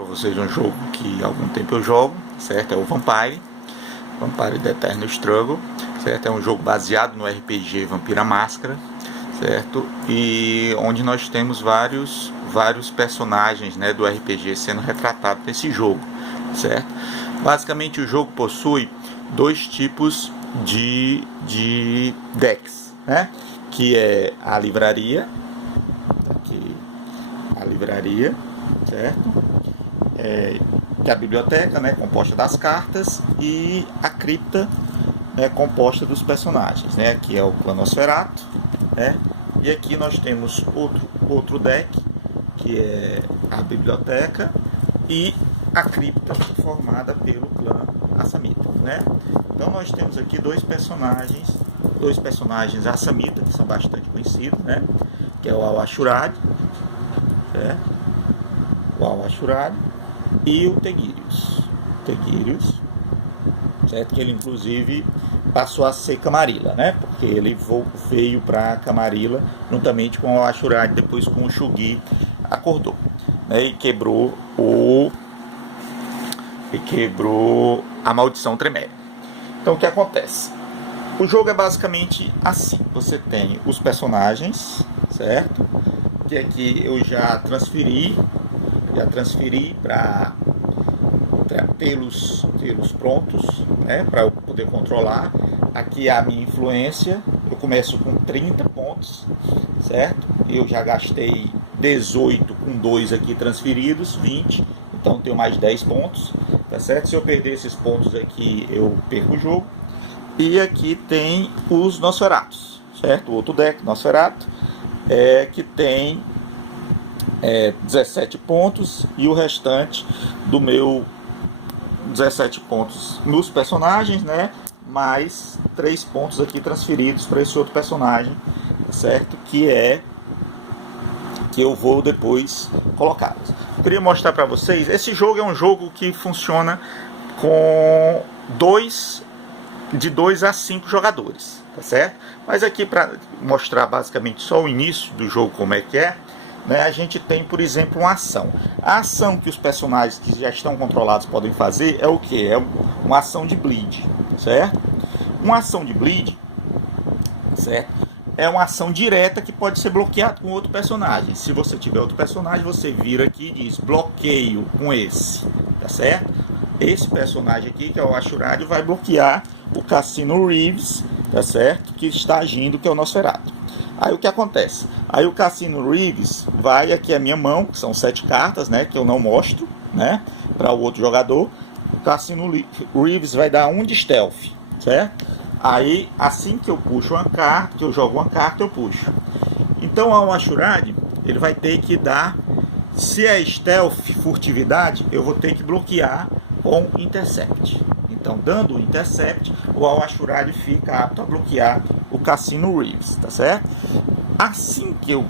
Para vocês um jogo que há algum tempo eu jogo, certo? É o Vampire The Eternal Struggle, certo? É um jogo baseado no RPG Vampira Máscara, certo? E onde nós temos vários personagens, né, do RPG sendo retratados nesse jogo, certo? Basicamente o jogo possui dois tipos de decks, né? Que é a livraria, aqui a livraria, certo? Que é a biblioteca, né, composta das cartas, e a cripta, né, composta dos personagens, né? Aqui é o Planosferato, né? E aqui nós temos outro deck, que é a biblioteca e a cripta, formada pelo clã Assamita, né? Então nós temos aqui dois personagens Assamita, que são bastante conhecidos, né? Que é o Al-Ashurad, o Al-Ashurad e o Tegirius, certo? Que ele inclusive passou a ser Camarilla, né? Porque ele veio para Camarilla juntamente com o Al-Ashurad, depois com o Shuggy acordou, né? E quebrou a maldição Tremere. Então o que acontece? O jogo é basicamente assim: você tem os personagens, certo? Que aqui eu já transferi para tê-los prontos, né, para eu poder controlar. Aqui é a minha influência. Eu começo com 30 pontos, certo? Eu já gastei 18 com 2 aqui transferidos, 20, então tenho mais 10 pontos, tá certo? Se eu perder esses pontos aqui, eu perco o jogo. E aqui tem os Nosferatos, certo? O outro deck, Nosferato, que tem 17 pontos, e o restante do meu 17 pontos nos personagens, né? Mais 3 pontos aqui transferidos para esse outro personagem, certo? Que eu vou depois colocá-los. Eu queria mostrar para vocês. Esse jogo é um jogo que funciona com de 2 a 5 jogadores, tá certo? Mas aqui, para mostrar basicamente só o início do jogo, como é que é, né, a gente tem, por exemplo, uma ação. A ação que os personagens que já estão controlados podem fazer é o que? É uma ação de bleed, certo? Uma ação de bleed, certo? É uma ação direta que pode ser bloqueada com outro personagem. Se você tiver outro personagem, você vira aqui e diz bloqueio com esse, tá certo? Esse personagem aqui, que é o Ashurad, vai bloquear o Cassino Reeves, tá certo? Que está agindo, que é o Nosferato. Aí o que acontece? Aí o Cassino Reeves vai, aqui a minha mão, que são 7 cartas, né? Que eu não mostro, né? Para o outro jogador. O Cassino Reeves vai dar 1 de stealth, certo? Aí, assim que eu puxo uma carta, que eu jogo uma carta, eu puxo. Então, ao Ashurad, ele vai ter que dar, se é stealth, furtividade, eu vou ter que bloquear com intercept. Então, dando o intercept, o Al-Ashurad fica apto a bloquear o Cassino Reeves, tá certo? Assim que eu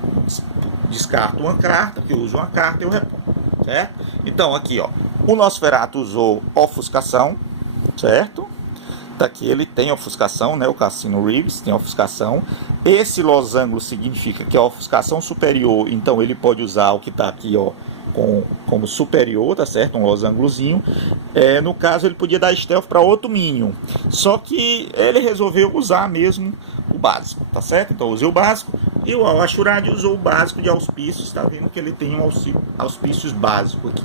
descarto uma carta, que eu uso uma carta, eu reponho, certo? Então, aqui, ó, o Nosferato usou ofuscação, certo? Daqui ele tem ofuscação, né? O Cassino Reeves tem ofuscação. Esse losango significa que é a ofuscação superior, então ele pode usar o que está aqui, ó, como superior, tá certo? Um losangozinho. No caso, ele podia dar stealth para outro minion. Só que ele resolveu usar mesmo o básico, tá certo? Então eu usei o básico. E o Al-Ashurad usou o básico de auspícios. Tá vendo que ele tem um auspícios básico aqui.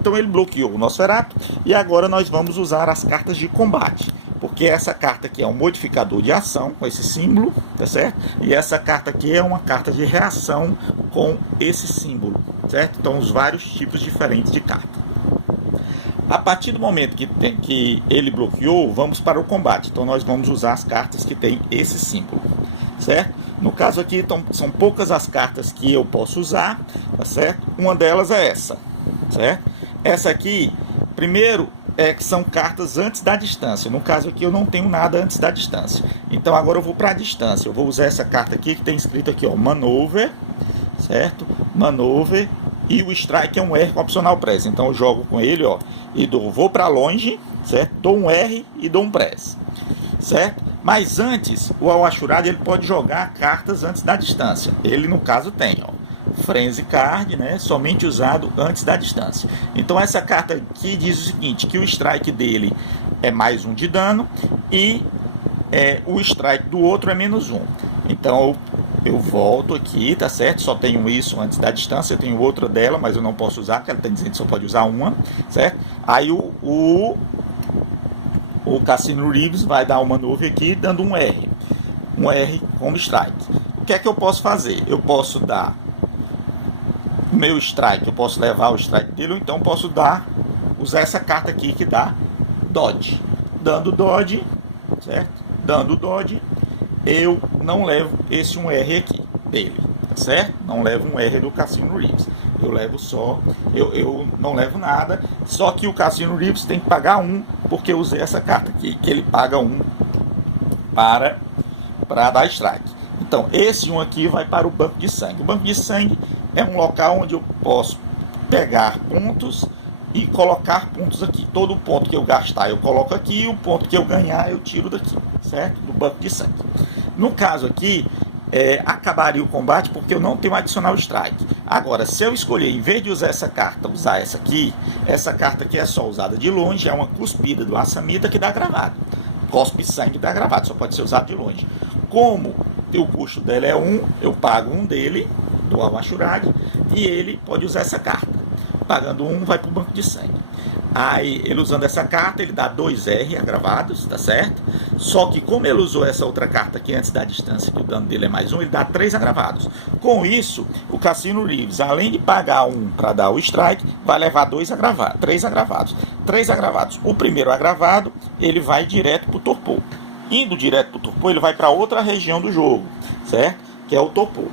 Então ele bloqueou o Nosferato. E agora nós vamos usar as cartas de combate. Porque essa carta aqui é um modificador de ação, com esse símbolo, tá certo? E essa carta aqui é uma carta de reação com esse símbolo, certo? Então, os vários tipos diferentes de carta. A partir do momento que ele bloqueou, vamos para o combate. Então, nós vamos usar as cartas que tem esse símbolo, certo? No caso aqui, então, são poucas as cartas que eu posso usar, tá certo? Uma delas é essa, certo? Essa aqui, primeiro, que são cartas antes da distância. No caso aqui eu não tenho nada antes da distância. Então agora eu vou para a distância. Eu vou usar essa carta aqui que tem escrito aqui, ó, Maneuver, certo? Maneuver, e o Strike é um R com opcional press. Então eu jogo com ele, ó, e vou para longe, certo? Dou um R e dou um press, certo? Mas antes, o Al-Ashurad, ele pode jogar cartas antes da distância. Ele no caso tem, ó, Frenzy Card, né? Somente usado antes da distância. Então essa carta aqui diz o seguinte, que o strike dele é mais 1 de dano e o strike do outro é menos 1. Então eu volto aqui, tá certo? Só tenho isso antes da distância, eu tenho outra dela, mas eu não posso usar, porque ela está dizendo que só pode usar uma, certo? Aí o Cassino Reeves vai dar uma nuvem aqui, dando um R como strike. O que é que eu posso fazer? Eu posso dar meu strike, eu posso levar o strike dele, ou então posso usar essa carta aqui que dá dodge. Dando dodge, certo? Dando dodge, eu não levo esse 1R aqui dele, tá certo? Não levo um R do Cassino Reeves. Eu levo só, eu não levo nada, só que o Cassino Reeves tem que pagar 1, porque eu usei essa carta aqui, que ele paga 1 para dar strike. Então, esse 1 aqui vai para o banco de sangue. O banco de sangue é um local onde eu posso pegar pontos e colocar pontos aqui. Todo ponto que eu gastar eu coloco aqui, e o ponto que eu ganhar eu tiro daqui, certo? Do banco de sangue. No caso aqui, acabaria o combate porque eu não tenho adicional strike. Agora, se eu escolher, em vez de usar essa carta, usar essa carta aqui é só usada de longe, é uma cuspida do Assamita que dá gravado. Cospe sangue dá gravado, só pode ser usado de longe. Como o custo dela é 1, eu pago 1 dele, do Al-Mashurad, e ele pode usar essa carta. Pagando 1, vai para o banco de sangue. Aí, ele usando essa carta, ele dá 2R agravados, tá certo? Só que como ele usou essa outra carta aqui antes da distância, que o dano dele é mais 1, ele dá 3 agravados. Com isso, o Cassino Reeves, além de pagar 1 para dar o strike, vai levar 3 agravados. 3 agravados. O primeiro agravado, ele vai direto para o torpor. Indo direto para o torpor, ele vai para outra região do jogo, certo? Que é o torpor.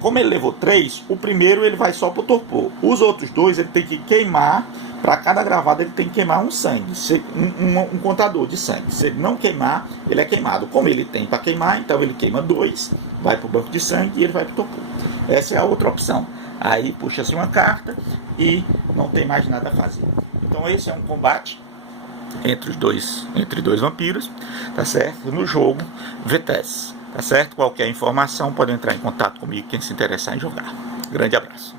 Como ele levou 3, o primeiro ele vai só para o torpor. Os outros 2 ele tem que queimar. Para cada gravado ele tem que queimar um sangue, um contador de sangue. Se ele não queimar, ele é queimado. Como ele tem para queimar, então ele queima 2, vai para o banco de sangue e ele vai para o torpor. Essa é a outra opção. Aí puxa-se uma carta e não tem mais nada a fazer. Então esse é um combate entre dois vampiros, tá certo? No jogo VTS, tá certo? Qualquer informação pode entrar em contato comigo quem se interessar em jogar. Grande abraço.